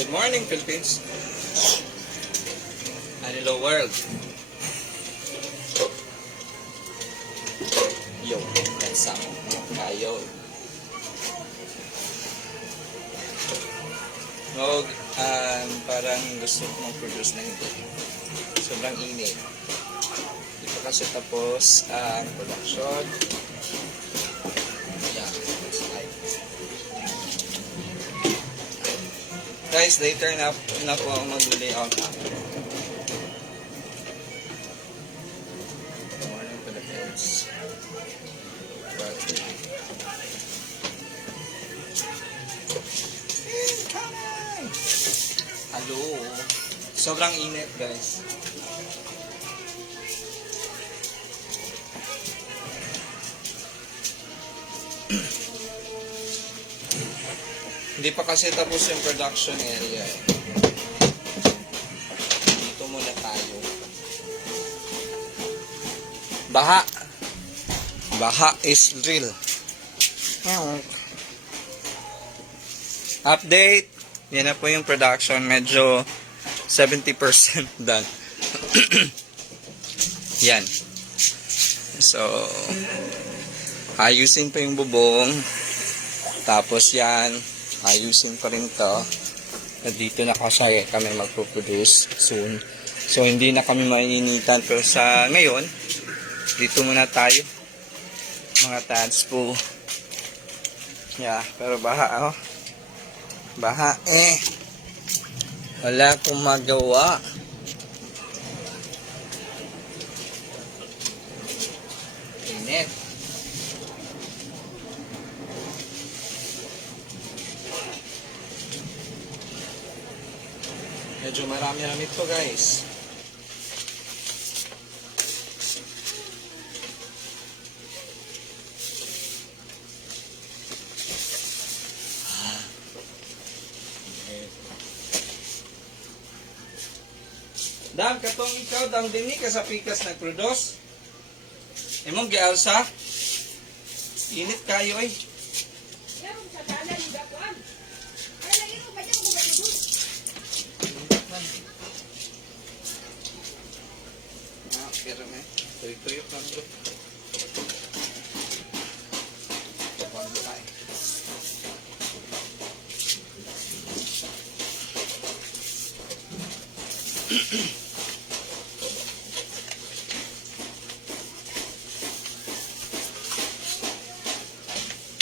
Good morning, Philippines. Hello, world. Yo, that's tayo. No, parang gusto ko mag-produce na hindi. Sobrang init. Hindi pa kasi tapos ang production. Yeah. Guys, later na po ako mag-layout. Morning Philippines. Hello. Sobrang init, guys. Hindi pa kasi tapos yung production area eh. Dito muna tayo. Baha. Baha is real. Update. Yan na po yung production. Medyo 70% done. Yan. So, ayusin pa yung bubong. Tapos yan. Ayusin pa rin to. At dito na kasi kami magpo-produce soon. So, hindi na kami mainitan. Pero sa ngayon, dito muna tayo. Mga tads po. Yeah, pero baha oh. Baha eh. Wala akong magawa. Init. Medyo marami-rami ito, guys. Dam, katong ikaw, dam dini ka sa pikas nag-produce. Imong gialsa. Init kayo ay. Pero may tuyok lang ito.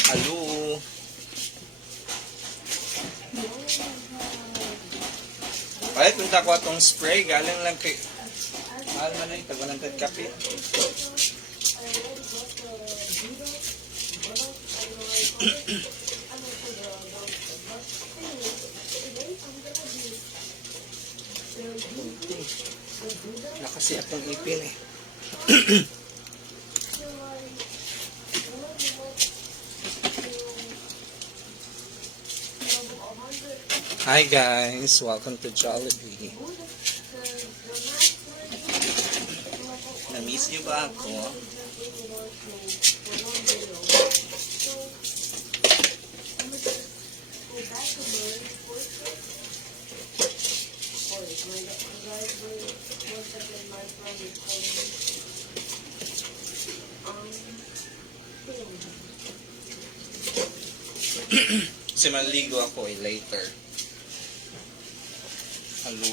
Hello. Ay, punta ko atong spray. Galing lang kay Alman ay tagwalantan kape. Nakasi atong ipin eh. Hi guys, welcome to Jollibee. Na-miss niyo ba ako? Kasi maligo ako eh, later. Hello.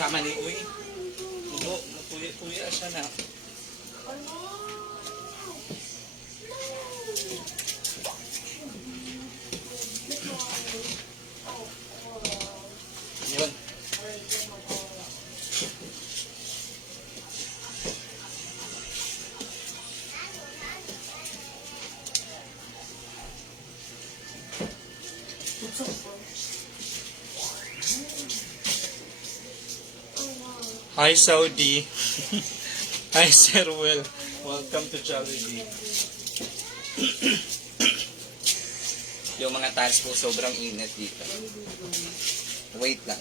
Sama ni Uy. Puya siya na. Yun. Hi Saudi. Hi Sir Will. Welcome to Jollibee. Yung mga tiles po sobrang init dito. Wait lang.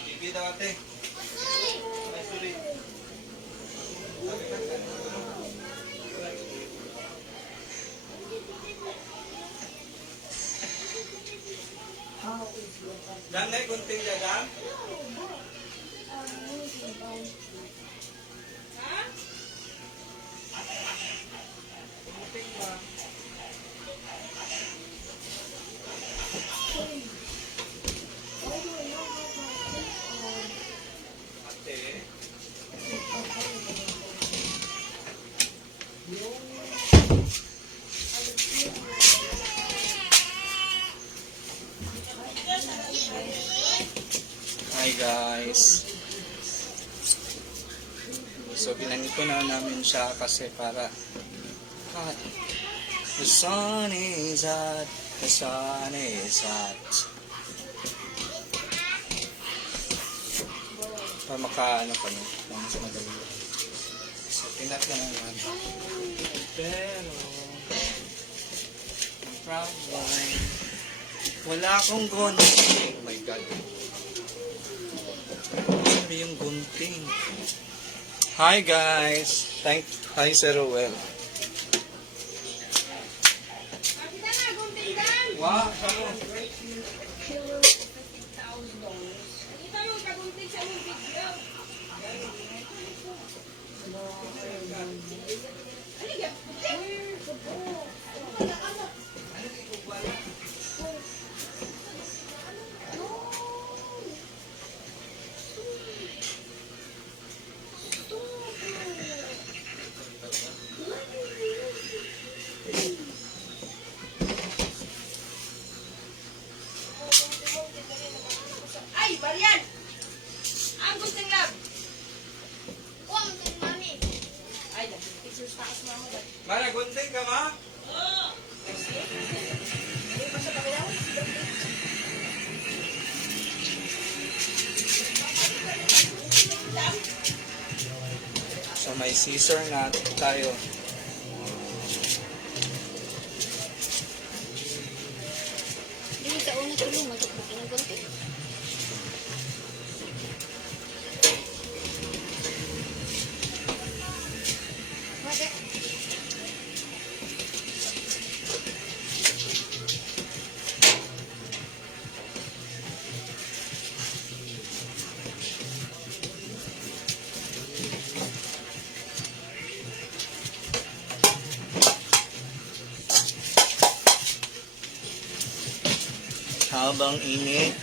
Bibi daw ate. Ay, sorry. Dan naik gunting dagang. Hi guys. So pinanito na namin siya kasi para hot. The sun is hot. The sun is hot. Para makaano pa niya. Mas madali. So pinat na naman. Pero ang problem, wala akong gunting. Oh my God. Sabi yung gunting. Hi guys. Hi Sir Ruel. Wow. Ay, Marian! Ang gunting lang! Huwag gunting mami! Ay, pictures taas mo mo. Mara, gunting ka ma? Oo! Hindi pa siya pagalaw? So may scissor na tayo. Hindi ka una tulong, matutupin ang gunting. Bakit? Habang init.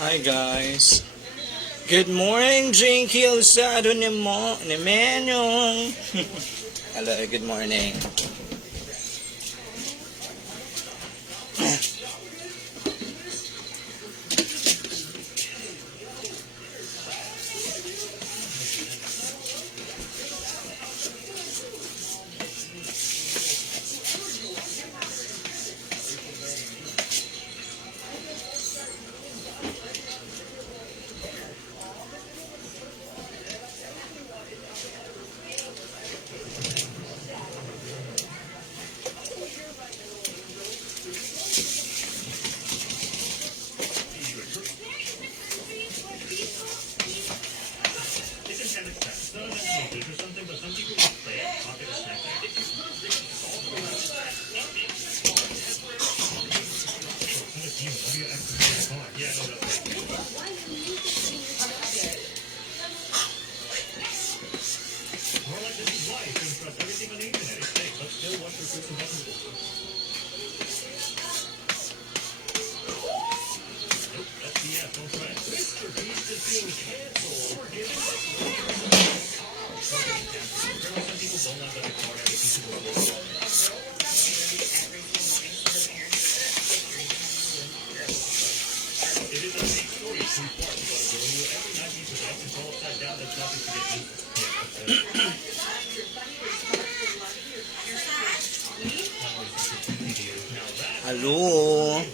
Hi guys. Good morning, Jinky Alzado ni Menong. Hello, good morning. Hello.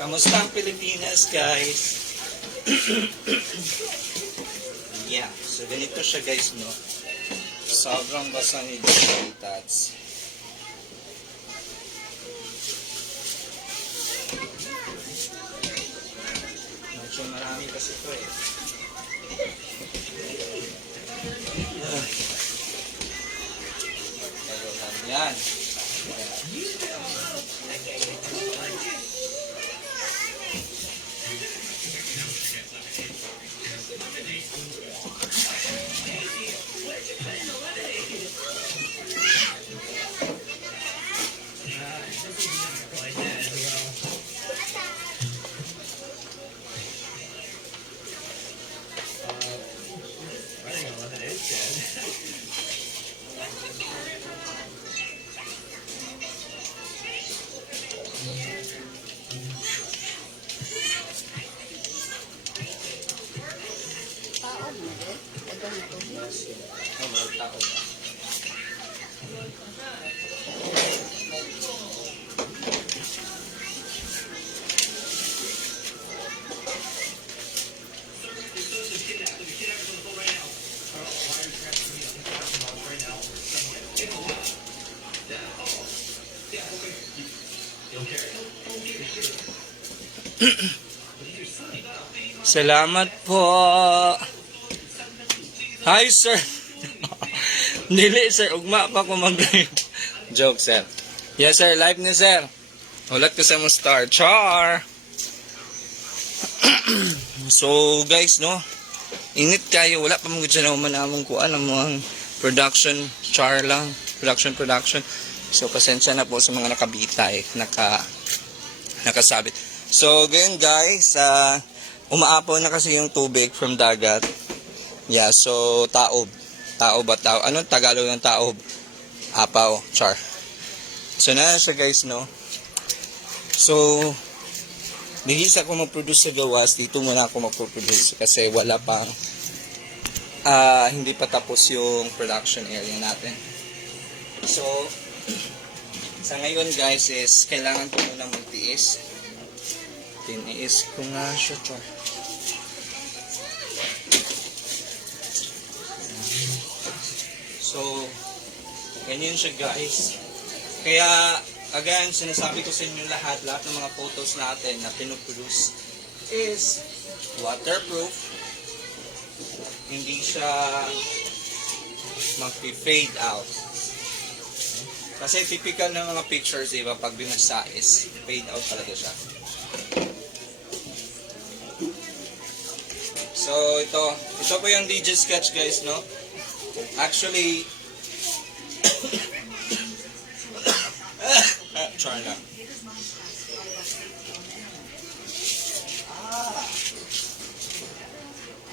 Kamusta ang Pilipinas, guys? Yeah, so ganito siya, guys, no? Sobrang basa ni Tats. Medyo marami kasi ito eh. Tayo lang yan. Salamat po. Hi, sir. Dili, sir. Ugma pa ko mag-live. Joke, sir. Yes, sir. Live ni sir. Ulat ko sa mo star. Char! So, guys, no? Init kayo. Wala pa mong gudya na umanamong ko. Alam mo, ang production. Char lang. Production. So, pasensya na po sa mga nakabitay. Nakasabit. So, ganyan, guys. Umaapaw na kasi yung tubig from dagat. Yeah, so, taob. Taob at taob. Ano Tagalog ng taob? Apaw. Char. So, na siya, guys, no? So, bihis ako mag-produce sa gawas. Dito muna ako mag-produce kasi wala pang hindi pa tapos yung production area natin. So, sa ngayon, guys, is kailangan ko muna magtiis. Tiniis ko nga siya, char. So, ganyan siya, guys. Kaya, again, sinasabi ko sa inyo lahat ng mga photos natin na pinuproduce is waterproof. Hindi siya mag-fade out. Kasi typical ng mga pictures, diba, pag binasa is fade out talaga siya. So, ito po yung DJ sketch, guys, no? Actually, char na.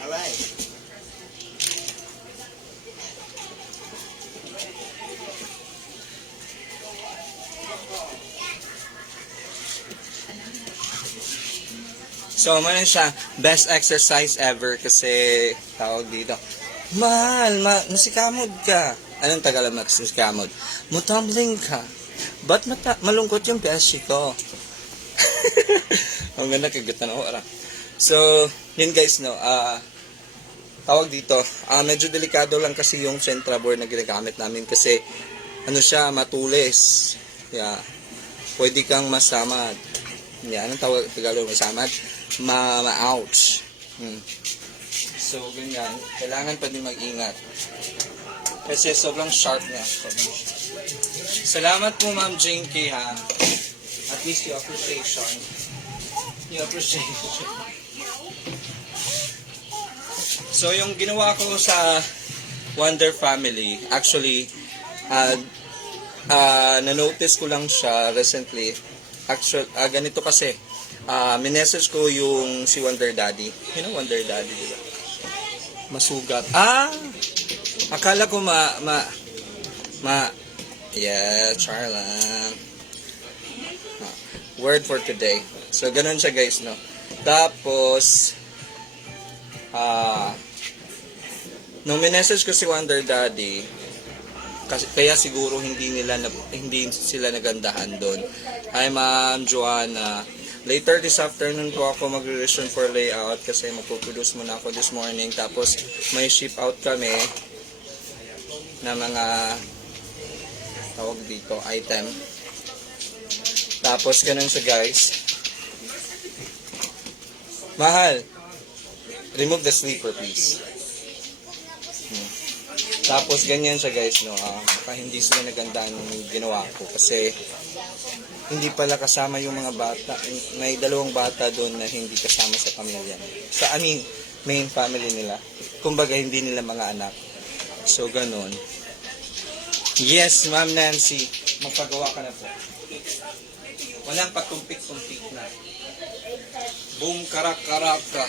Alright. So, ano siya, best exercise ever kasi tawag dito. Mahal, nasikamod ka. Anong Tagalog nasikamod? Mutumbling ka. Ba't malungkot yung beshi ko? Ang ganda kagutan ng ora. So, yun guys, no. Tawag dito. Medyo delikado lang kasi yung Centra board na ginagamit namin kasi ano siya, matulis. Yeah. Pwede kang masamad. Yeah, anong tawag Tagalog masamad? Ma-ouch. So, ganyan. Kailangan pa din mag-ingat. Kasi sobrang sharp niya. Salamat po, Ma'am Jinky, ha. At least your appreciation. So, yung ginawa ko sa Wonder Family, actually, na-notice ko lang siya recently. Actually, ganito kasi, minessage ko yung si Wonder Daddy. You know Wonder Daddy, diba? Masugat. Akala ko yeah, char lang. Word for today. So, ganun siya, guys, no? Tapos, nung minessage ko si Wonder Daddy, kaya siguro hindi sila nagandahan doon. Hi, Ma'am Joanna. Later this afternoon po ako magre-resume for layout kasi magpo-produce muna ako this morning. Tapos may ship out kami na mga tawag dito, item. Tapos ganun siya, guys. Mahal, remove the sleeper, please. Tapos ganyan siya, guys, no. Baka hindi sila nagandaan ng ginawa ko kasi hindi pala kasama yung mga bata. May dalawang bata doon na hindi kasama sa pamilya. Main family nila. Kumbaga, hindi nila mga anak. So, ganun. Yes, Ma'am Nancy. Magpagawa ka na po. Walang pagkumpik-kumpik na. Boom, karak-karak ka.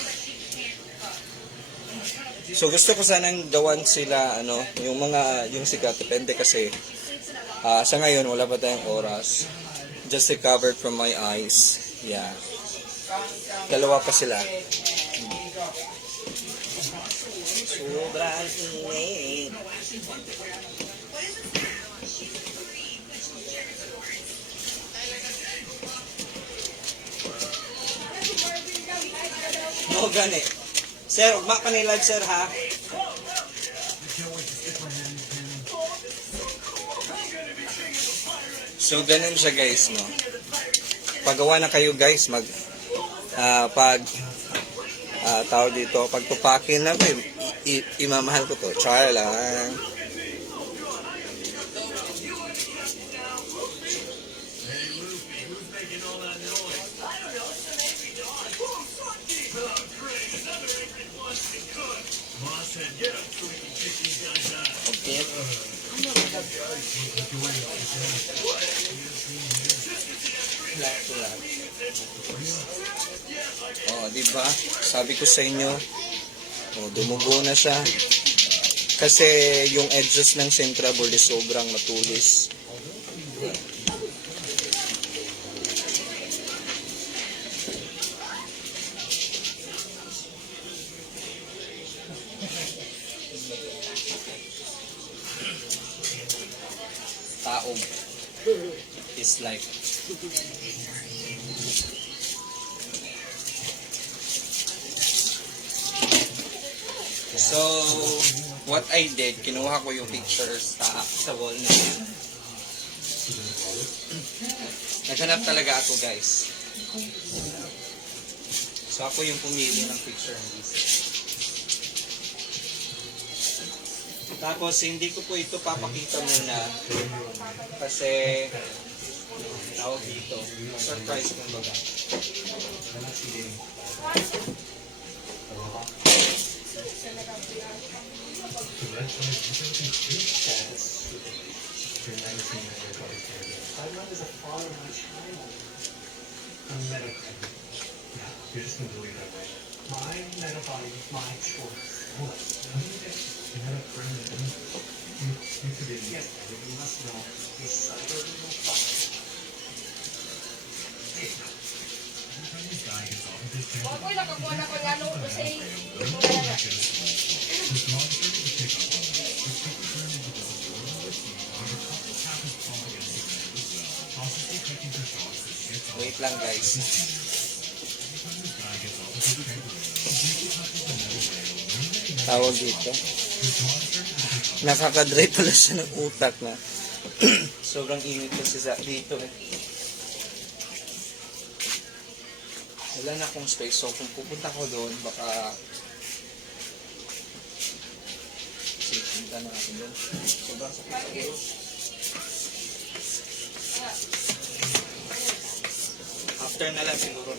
So, gusto ko sanang gawan sila, yung sikat. Depende kasi, sa ngayon, wala pa tayong oras. Just recovered from my eyes. Yeah. Dalawa pa sila. Sobrang init. No, gani. Sir, ugma ka ni live, sir, ha? So, ganun siya, guys, no? magpagawa na kayo guys, tawag dito, pagtupakin na imamahal ko to. Char lang. Okay. Oh, di ba? Sabi ko sa inyo, oh, dumugo na siya. Kasi yung edges ng centrable is sobrang matulis. Taob is life. So, what I did, kinuha ko yung pictures sa wall na yun. Naghanap talaga ako guys. So, ako yung pumili ng picture ng this. Tapos, hindi ko po ito papakita muna kasi tawag dito. Surprise kung baga. Bagoy lang ako na kung ano kasi Wait lang guys. Tawag dito. Nakakadrive pala siya ng utak na. Sobrang init kasi dito eh. Wala na akong space. So kung pupunta ko doon, baka punta na natin doon. Sobrang sakit sa ulo. After na lang siguro.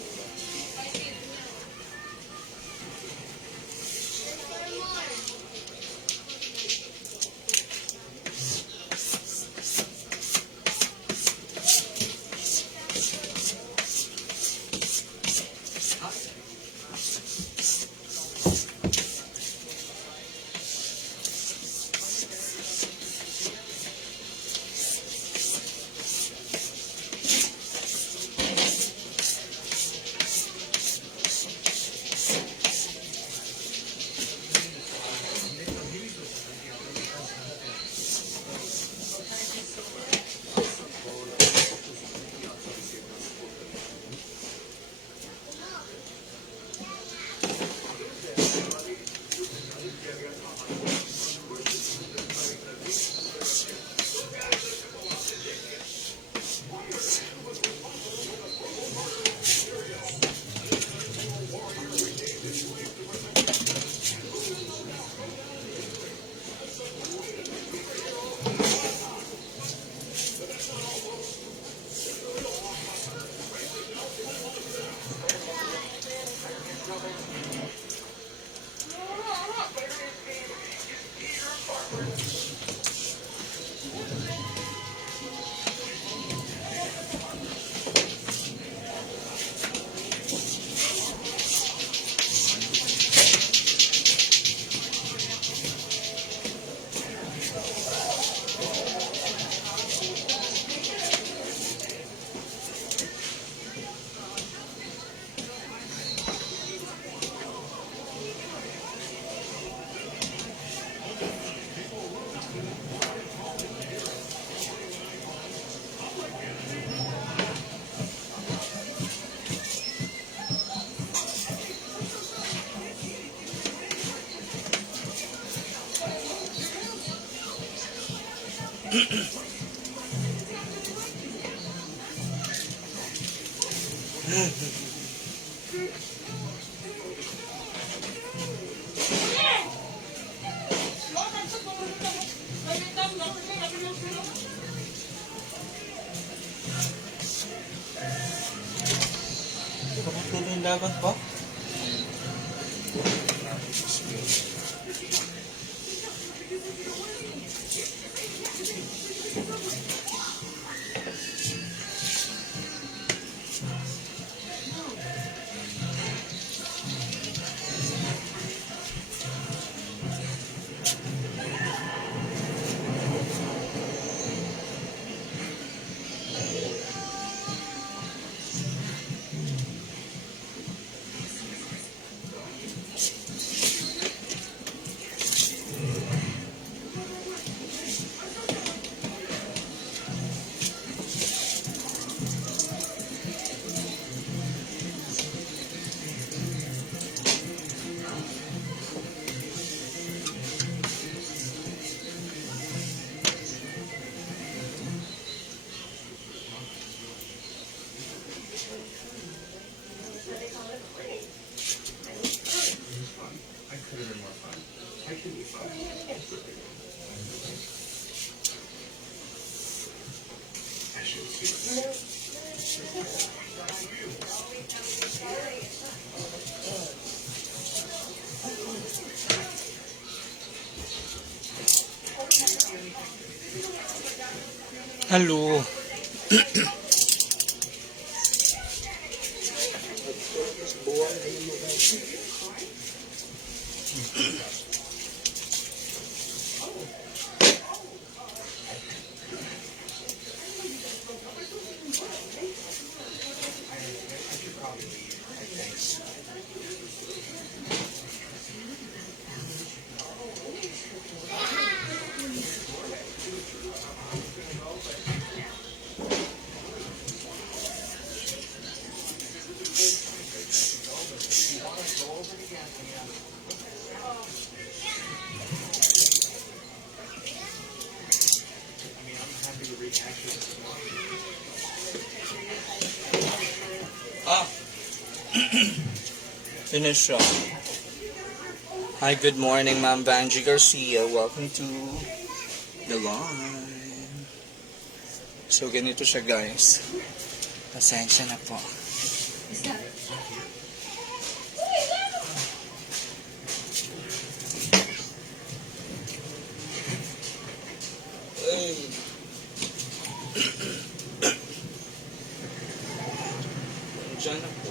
Kapag tuloy yung laban pa? Hello. Finish up. Hi, good morning, Ma'am Vanjie Garcia. Welcome to the line. So, ganito siya, guys. Pasensya na po. Diyan ako.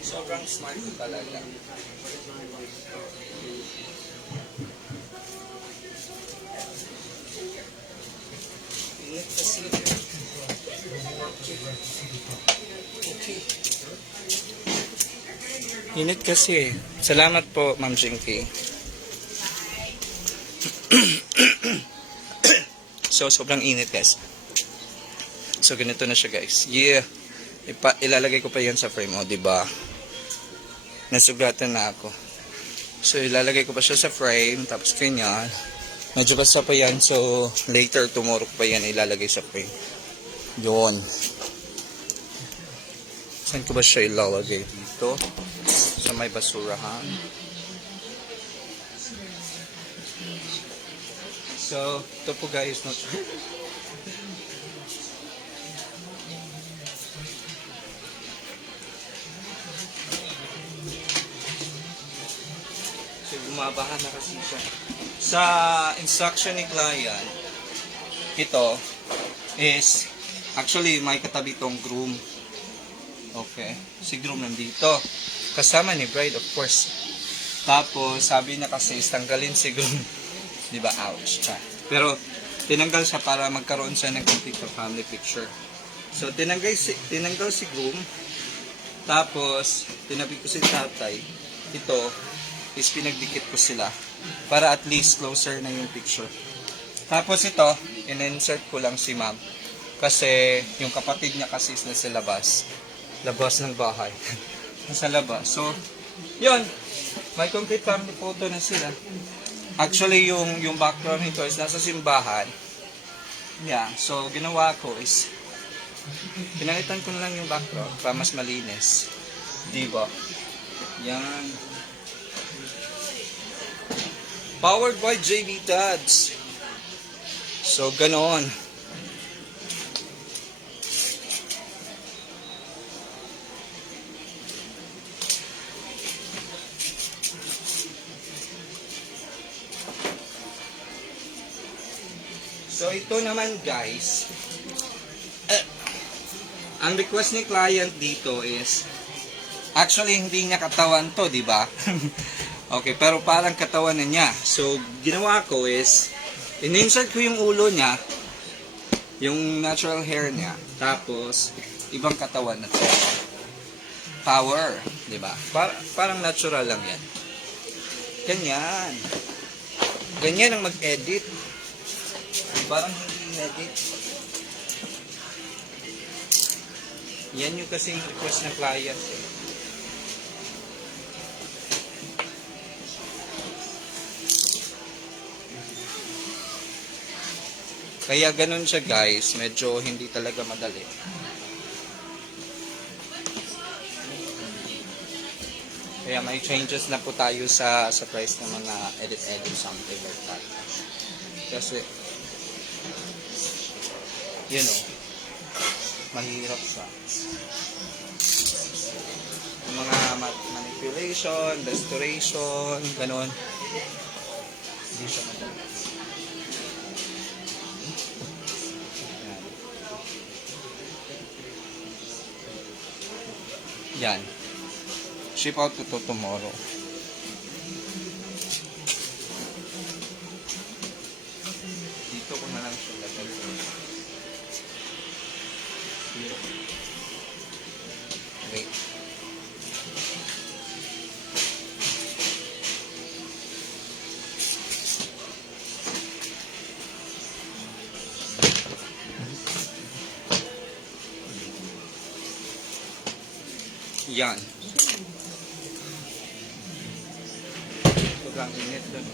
Sobrang smart ko talaga. Ingat kasi. Okay. Init kasi. Salamat po, Ma'am Jinky. So, sobrang init, guys. So, ganito na siya, guys. Yeah. Ilalagay ko pa yan sa frame, o, diba? Nasugatan na ako. So, ilalagay ko pa siya sa frame, tapos ganyan. Medyo basta pa yan, so, later, tomorrow ko pa yan ilalagay sa frame. Yun. Saan ko ba siya ilalagay? Dito. Sa may basurahan. So, ito po guys, no? So, bumabahan na kasi siya. Sa instruction ni client, ito is, actually, may katabi tong groom. Okay. Si groom nandito. Kasama ni bride, of course. Tapos, sabi na kasi, tanggalin si groom. Diba? Ouch. Pero, tinanggal siya para magkaroon siya ng complete family picture. So, tinanggal si groom. Tapos, tinabi ko si tatay. Ito, is pinagdikit ko sila. Para at least closer na yung picture. Tapos ito, in-insert ko lang si ma'am. Kasi, yung kapatid niya kasi is nasa labas. Labas ng bahay. Nasa labas. So, yun. May complete family photo na sila. Actually, yung background nito is nasa simbahan. Yeah. So, ginawa ko is, pinalitan ko na lang yung background para mas malinis. Diba? Yan. Powered by JB Tads. So, ganon. So, ito naman guys, ang request ni client dito is, actually hindi niya katawan to, di ba? Okay, pero parang katawan na niya. So, ginawa ko is, in-insert ko yung ulo niya, yung natural hair niya, tapos, ibang katawan na to. Power, di ba? Parang natural lang yan. Ganyan. Ganyan ang mag-edit. Parang hindi edit. Yan yung kasing request ng client eh. Kaya ganun siya guys, medyo hindi talaga madali. Kaya may changes na po tayo sa price ng mga edit something like that. Kasi you know, mahirap siya. Yung mga manipulation, restoration, ganun. Hindi siya madali. Yan. Ship out to tomorrow. Dito ko na lang siya lagay. Wait. Yan. Sobrang init doon.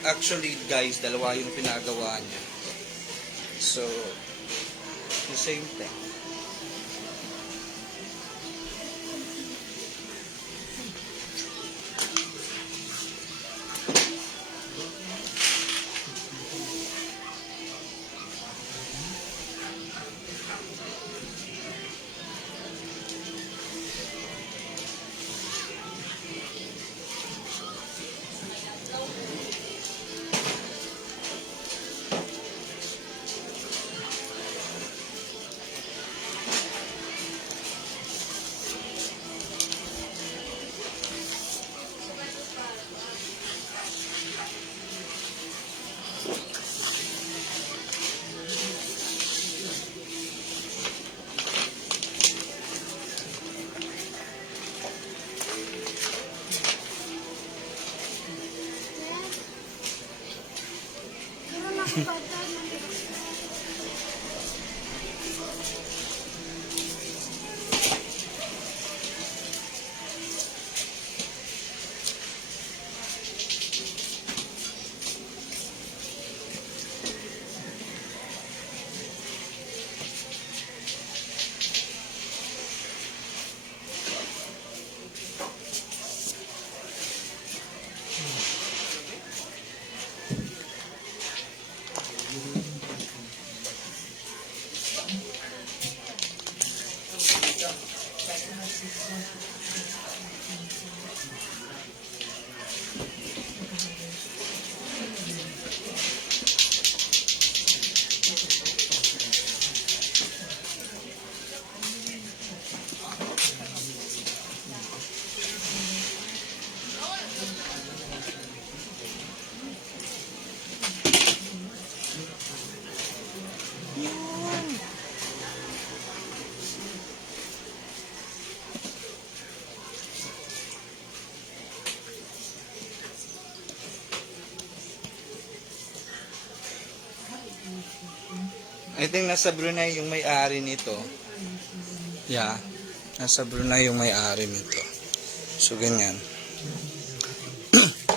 Actually guys, dalawa yung pinagawa niya. So, the same thing. I think nasa Brunei yung may-ari nito. Yeah. Nasa Brunei yung may-ari nito. So, ganyan.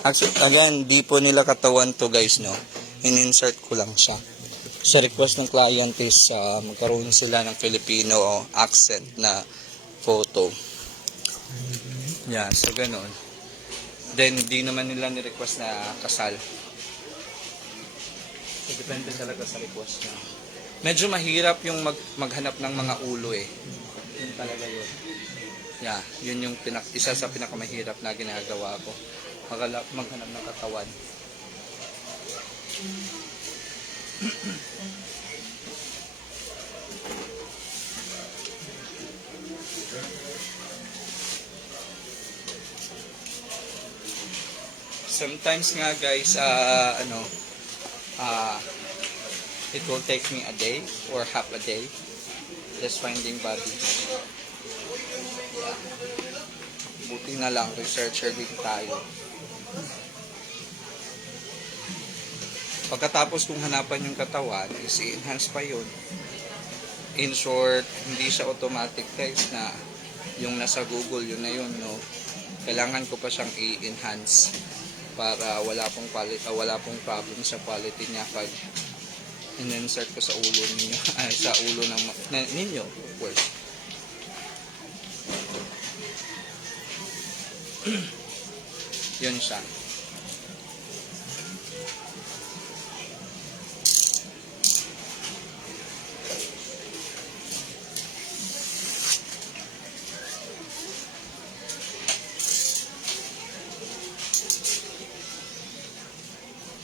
Actually, again, di po nila katawan to guys, no? In-insert ko lang siya. Sa request ng client is magkaroon sila ng Filipino accent na photo. Yeah, so ganun. Then, di naman nila ni-request na kasal. So, depende talaga sa request niya. Medyo mahirap yung maghanap ng mga ulo eh. Yun talaga yun. Yeah, yun yung isa sa pinakamahirap na ginagawa ko. Maghanap ng katawan. Sometimes nga guys, it will take me a day or half a day just finding bodies. Yeah. Buti na lang, researcher din tayo. Pagkatapos kung hanapan yung katawan, is i-enhance pa yun. In short, hindi siya automatic guys na yung nasa Google, yun na yun, no? Kailangan ko pa siyang i-enhance para wala pong problem sa quality niya pag in-insert ko sa ulo ninyo, sa ulo ninyo, of course. Yun siya.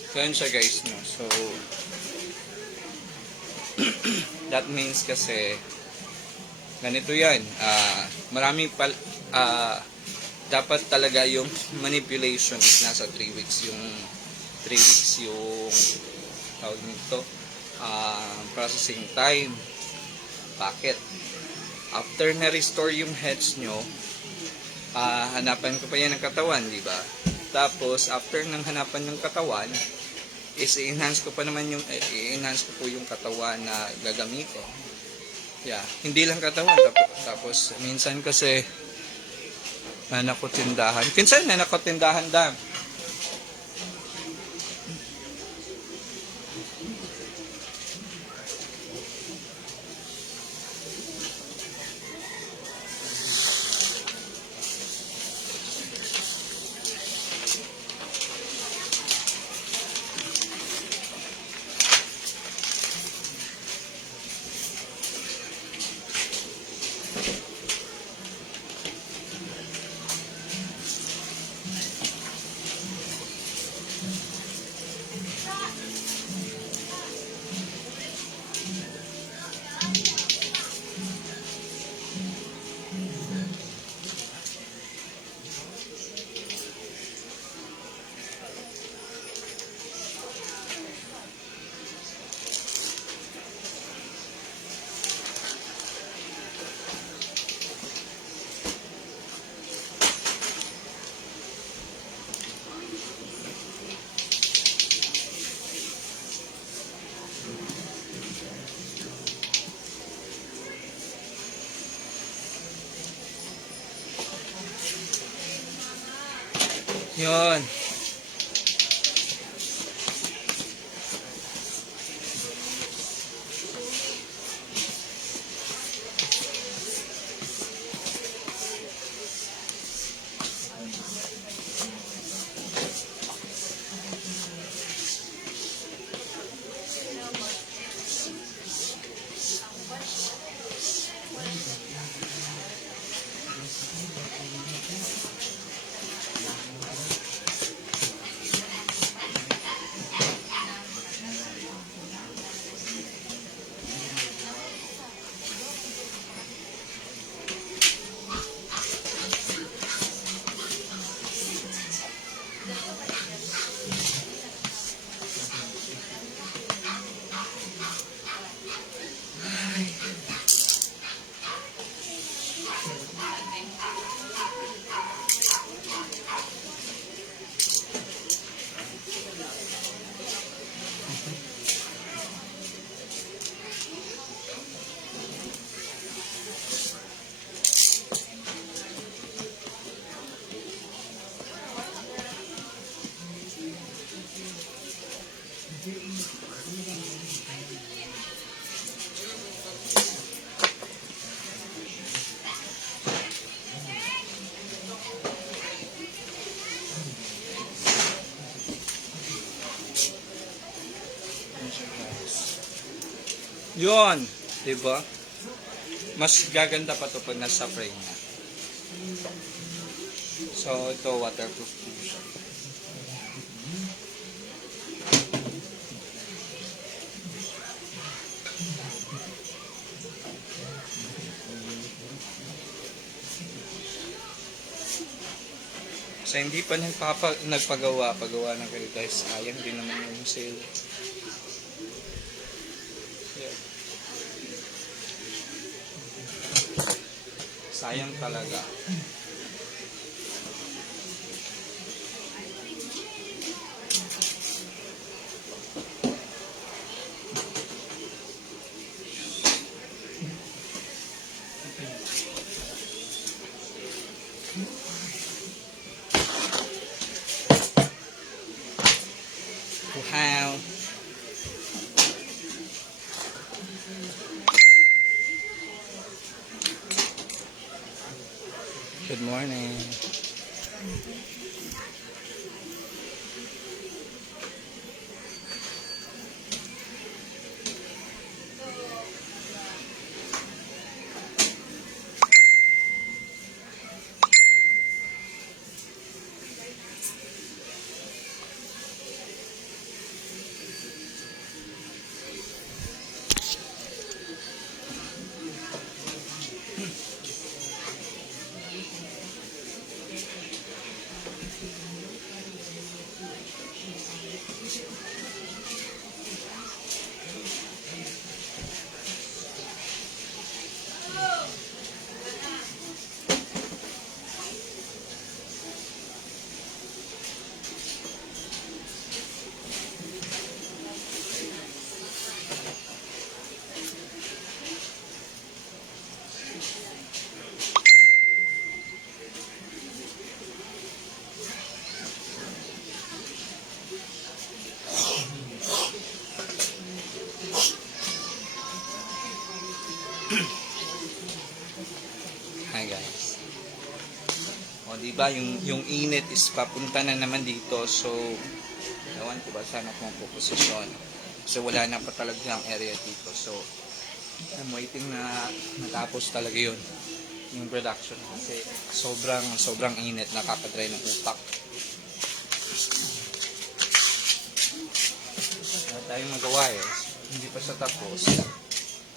Ganun siya guys, no? So, that means kasi, ganito yan. Dapat talaga yung manipulation is nasa 3 weeks. Yung 3 weeks yung tawag nito, processing time. Bakit? After na-restore yung heads nyo, hanapan ko pa yan ng katawan, di ba? Tapos, after ng hanapan ng katawan, is i-enhance ko pa naman yung i-enhance ko po yung katawan na gagamitin. Yeah, hindi lang katawan tapos minsan kasi nanakotindahan. Kinsan nanakotindahan dam. Yun. Yun, di ba? Mas gaganda pa to pag nasa frame na. So, ito waterproof po siya. So, hindi pa nagpagawa ng kayo guys. Sayang din naman yung sale. Yeah. Sayang talaga. Wow. Good morning. Hi guys. O diba yung init is papunta na naman dito. So ewan ko ba sana kung posisyon. So wala na pa talagang area dito. So I'm waiting na matapos talaga yun. Yung production kasi sobrang init, nakakadry ng utak. Wala tayong magawa eh. Hindi pa siya tapos.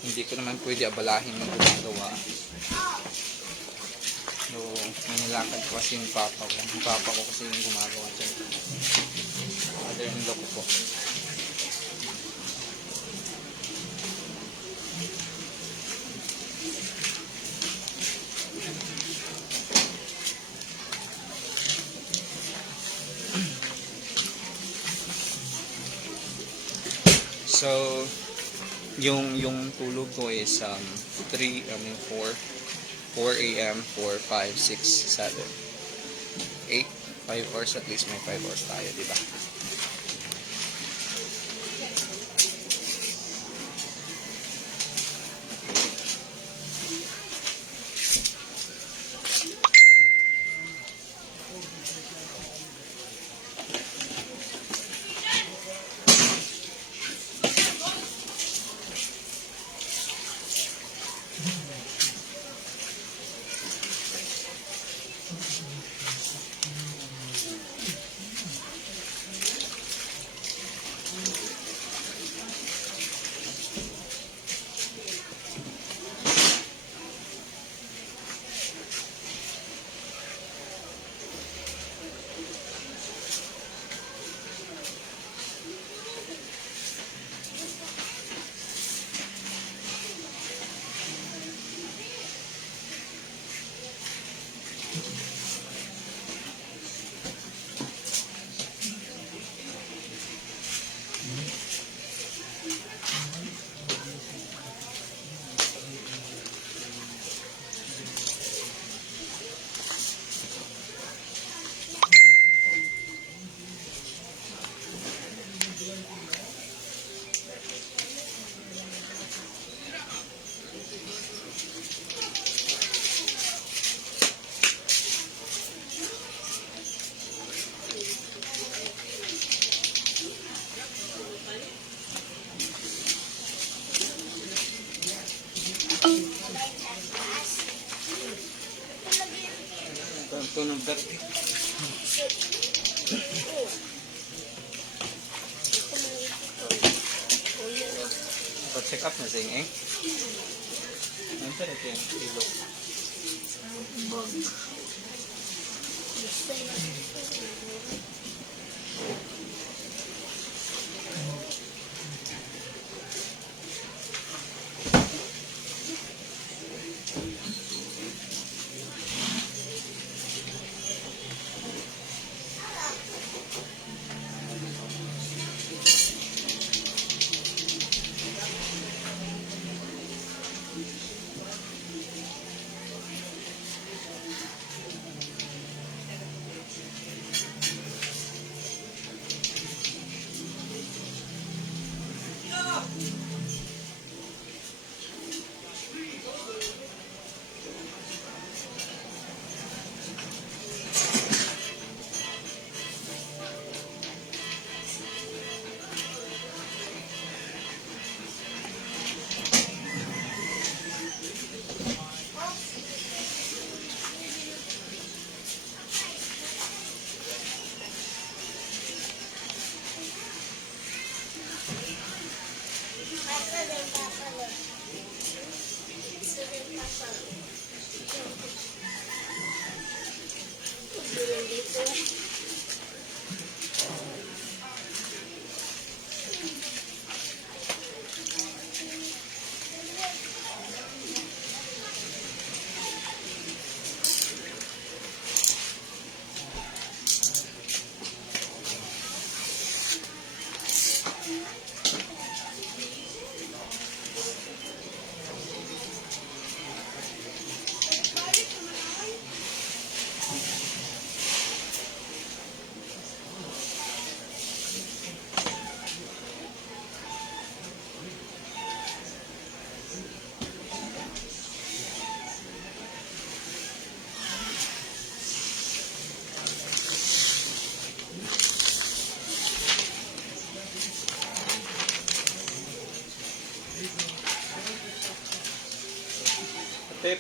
Hindi ko naman pwede abalahin ng gumagawa. So, manilakad ko kasi yung papa ko. Yung papa ko kasi yung gumagawa dyan. Mother-in-law ko po. So, yung tulog ko is 4 a.m., 4, 5, 6, 7, 8, 5 hours at least may 5 hours tayo, di ba? Pa-check up na sa ingay. Ano sa ito yung ilog?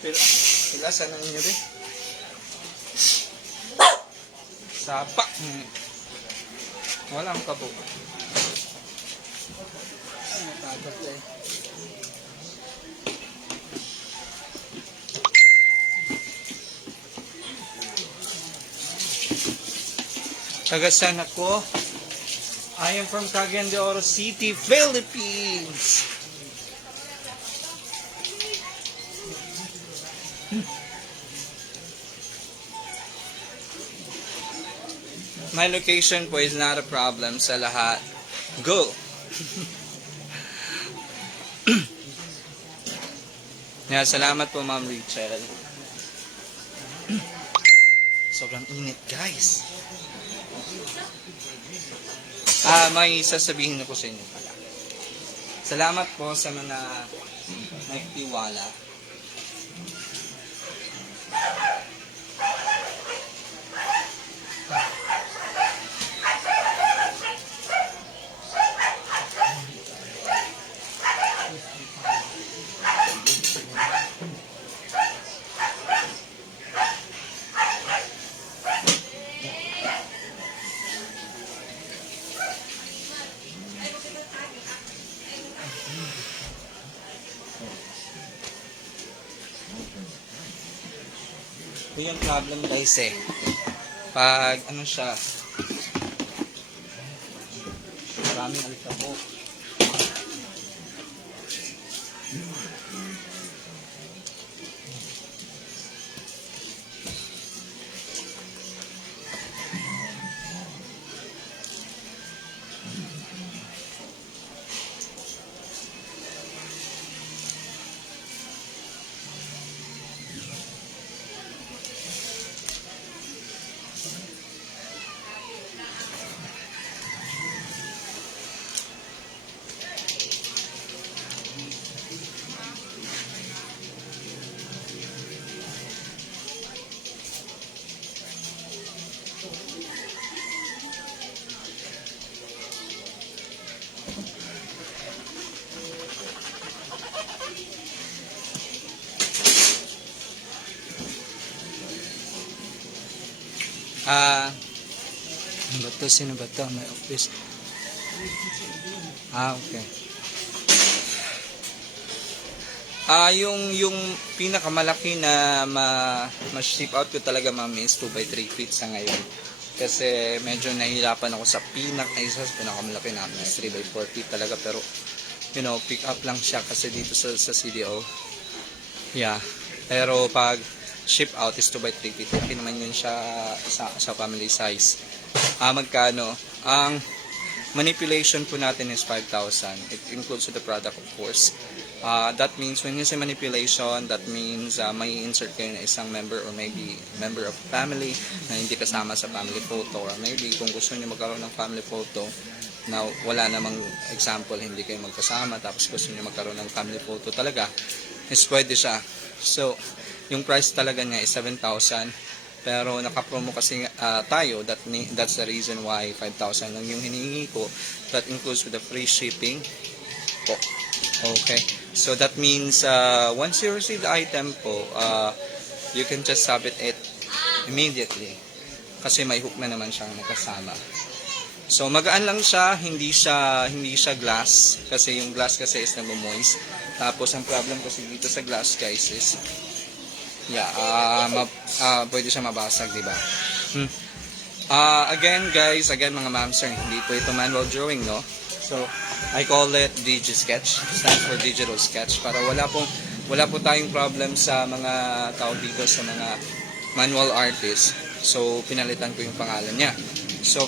Pilasan ang inyo rin. Sapa. Walang kabo. Matagap eh. Tagasan ako. I am from Cagayan de Oro City, Philippines. My location po is not a problem sa lahat. Go! Yeah, salamat po Ma'am Rachel. Sobrang init guys. May sasabihin ako sa inyo pala. Salamat po sa mga nagtiwala. Ito yung problem guys eh. Pag ano siya, maraming alikabok. Ano ba to? Sino ba to? May office. Okay. Yung pinakamalaki na ma-ship out ko talaga, ma'am, is 2x3 feet sa ngayon. Kasi medyo nahihirapan ako sa isa sa pinakamalaki namin is 3x4 feet talaga. Pero, pick up lang siya kasi dito sa CDO. Yeah. Pero pag ship out is 2x3 feet. Okay naman yun siya sa family size. Magkano? Ang manipulation po natin is 5,000. It includes the product, of course. That means when you say manipulation, that means may insert kayo na isang member or maybe member of family na hindi kasama sa family photo, or maybe kung gusto niyo magkaroon ng family photo na wala namang example, hindi kayo magkasama tapos gusto niyo magkaroon ng family photo talaga, is pwede siya. So, yung price talaga niya is 7,000. Pero naka-promo kasi tayo, that's the reason why 5,000 lang yung hinihingi ko. That includes with the free shipping po. Okay. So that means once you receive the item po, you can just submit it immediately. Kasi may hook na naman siyang nakasama. So magaan lang siya, hindi siya glass kasi yung glass kasi is nagmo-moist. Tapos ang problem kasi dito sa glass, guys, is pwede siya mabasag, di ba? Again mga ma'am sir, hindi po ito manual drawing, no? So I call it DigiSketch, stands for digital sketch, para wala po tayong problem sa mga tao dito, sa mga manual artists. So pinalitan ko yung pangalan niya. So